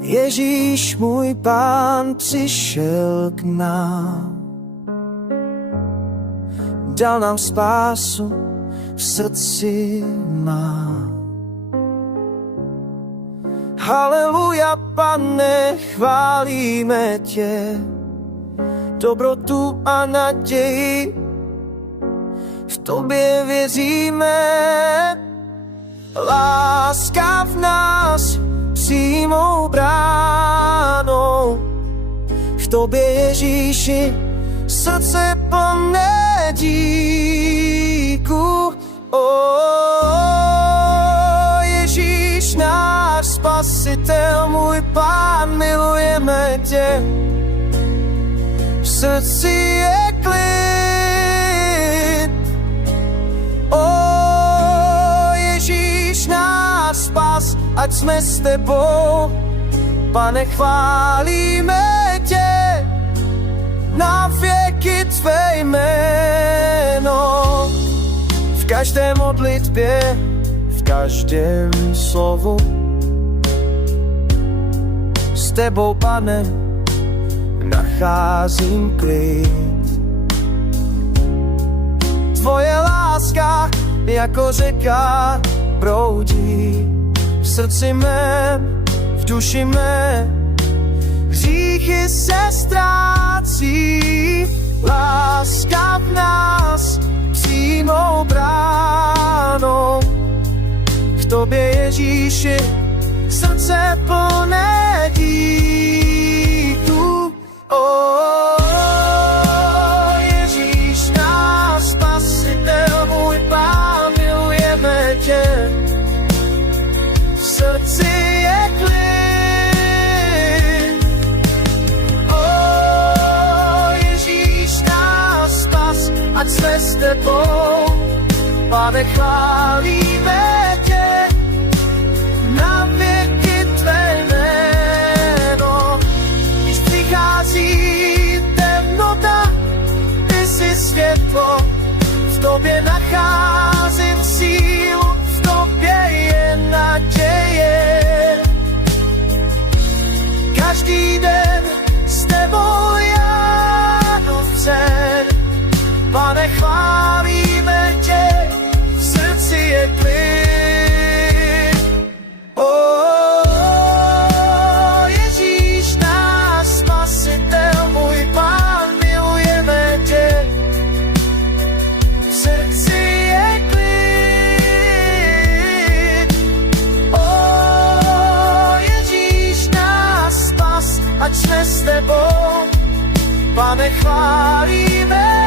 Ježíš můj Pán přišel k nám. Dal nám spásu v srdci mám. Haleluja, Pane, chválíme tě, dobrotu a naději v tobě věříme. Láska v nás přímou bránou, v tobě Ježíši srdce plné díku. Ježíš náš Spasitel, můj Pán, milujeme tě. V srdci je klid. Ježíš náš spas, ať jsme s tebou. Pane, chválíme tě, na věky tvé jméno. V každé modlitbě, v každém slovu, s tebou, Pane, nacházím klid. Tvoje láska jako řeka proudí v srdci mém, v duši mé. Hříchy se ztrácí, láska v nás přímou bránou. K tobě, Ježíši, srdce plné díku. Ježíš náš Spasitel, můj Pán, milujeme tě. V srdci je klid. Ježíš náš spas, ať jsme s tebou. Pane, chválíme tě, na věky tvé jméno. Když přichází temnota, ty jsi světlo, v tobě nacházím sílu, v tobě je naděje. Každý den s tebou já docen, Pane, chválíme tě, v srdci je klid. Ježíš náš Spasitel, můj Pán, milujeme tě. V srdci je klid. Ježíš náš spas, ať jsme s tebou. Pane, chválíme